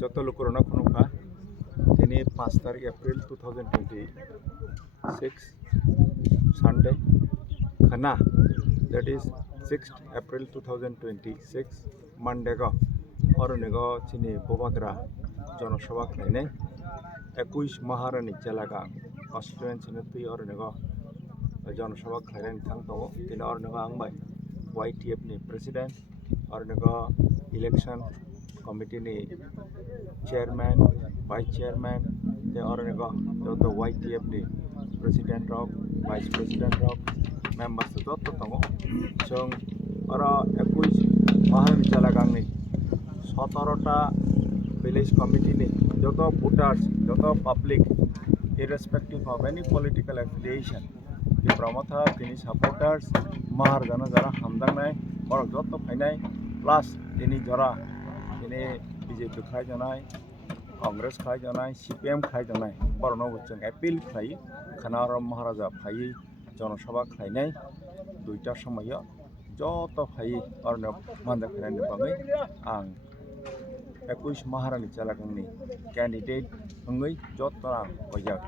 যত লোকরনা খুনুকা তিনি 5 তারিখ April 2026 Sunday khana that is 6th April 2026 Monday go অরনিগো চিনি বোবাদরা জনসভা খাইনে 21 মহারানী চেলাগা কনস্টিটুয়েন্সি তুই অরনিগো জনসভা খাইনে থাকতো তিনি অরনিগো আংবাই YTF ni president অরনিগো election committee ni chairman vice chairman te অরনিগো যত YTF ni president rok vice president rok members যত তঙ্গ जों আরো 21 মহারানী চেলাগাংনি 17টা village committee ni যত voters যত public irrespective of any political affiliation the pramotha tini supporters mahar jana jara hamdangnai borok যত ফাইনাই plus tini jara tini BJP khai janai Congress khai janai CPM khai janai borno joं appeal khai khanaram maharaja phai জনসভা খাইনাই দুইটার সময় যত ভাই অর্ণব মান্দা ফেরানি বাঙাই আং 21 মহারানী চেলাগাংনি candidate হঙ্গই যত আং কইজাক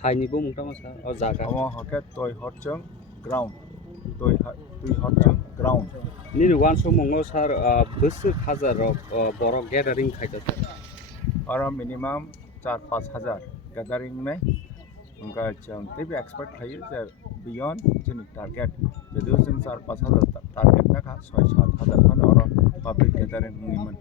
ফাইনিবো মুংতামা sir ও জায়গা আমা হকে তৈ হরচং গ্রাউন্ড তুই হরচং গ্রাউন্ড নিনি ওয়ান সমঙ্গ স্যার বসুর হাজার বড় গ্যাদারিং খাইতা আর মিনিমাম 4-5 হাজার গ্যাদারিং নাই उनका जों तेबो एक्सपर्ट थायो जे बियन्ड जोंनि टारगेट जुदि जों 4-5 हाजार टारगेट नाखा 6-7 हाजार फानो आरो पाब्लिक गेदारिं होयोमोन